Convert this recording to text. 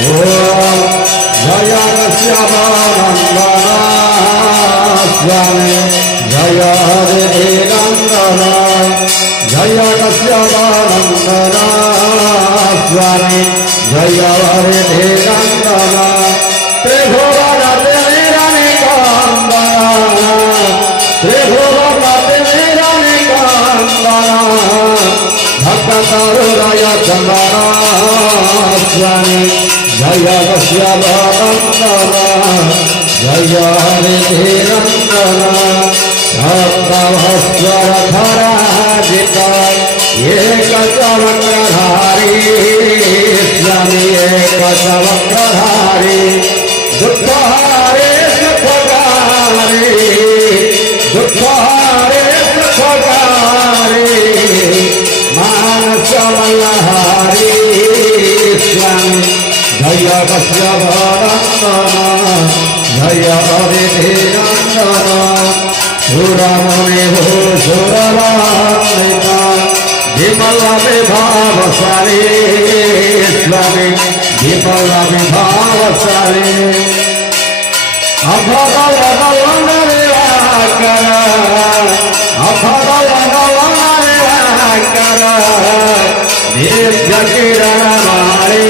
जय श्यामानंदना स्वामी जय हरे नंदना जय श्यामानंदना स्वामी जय हरे नंदना त्रिभुवन तेरा निकंदना त्रिभुवन तेरा निकंदना भक्त हृदय चंदना स्वामी जय श्यामानंदना जय हरे नंदना भक्तवत्सरधराजिता एक चवक्रधारी स्वामी एक चवक्रधारी दुःखहारे सुखकारे दुःखहारे सुखकारे मानसमलहारी स्वामी जय श्यामानंदना जय हरे नंदना सुरमणि भूषुरवान्विता विमल विभावसारे स्वामी विमल विभावसारे अभगवनकर अभगवनकर दिव्य किरण मारे